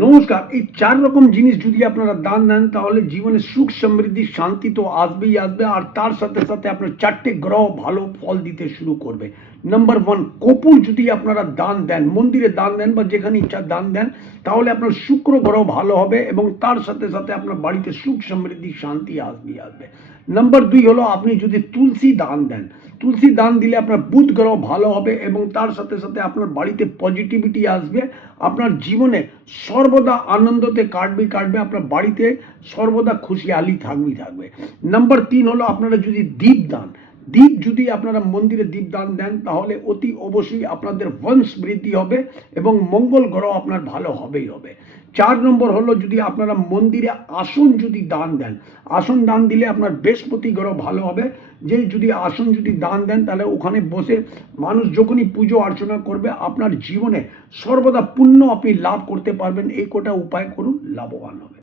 নমস্কার। এই ৪ রকম জিনিস যদি আপনারা দান দেন তাহলে জীবনে সুখ সমৃদ্ধি শান্তি তো আসবেই আসবে, আর তার সাথে সাথে আপনার ৪টে গ্রহ ভালো ফল দিতে শুরু করবে। নাম্বার 1, কর্পূর যদি আপনারা দান দেন, মন্দিরে দান দেন বা যেখানে ইচ্ছা দান দেন, তাহলে আপনার শুক্র গ্রহ ভালো হবে এবং তার সাথে সাথে আপনার বাড়িতে সুখ সমৃদ্ধি শান্তি আসবেই আসবে। নাম্বার 2 হলো আপনি যদি তুলসী দান দেন, তুলসী দান দিলে আপনার বুধ গ্রহ ভালো হবে এবং তার সাথে সাথে আপনার বাড়িতে পজিটিভিটি আসবে। আপনার জীবনে সর্বদা আনন্দতে কাটবে, আপনার বাড়িতে সর্বদা খুশিয়ালি থাকবে। নাম্বার 3 হলো আপনারা যদি দ্বীপ যদি আপনারা মন্দিরে দীপ দান দেন তাহলে অতি অবশ্যই আপনাদের বংশ বৃদ্ধি হবে এবং মঙ্গল গ্রহ আপনার ভালো হবেই হবে। 4 নম্বর হলো যদি আপনারা মন্দিরে আসন যদি দান দেন, আসন দান দিলে আপনার বৃহস্পতি গ্রহ ভালো হবে। যে যদি আসন যদি দান দেন তাহলে ওখানে বসে মানুষ যখনই পুজো অর্চনা করবে আপনার জীবনে সর্বদা পুণ্য আপনি লাভ করতে পারবেন। এই কটা উপায় করুন, লাভবান হবে।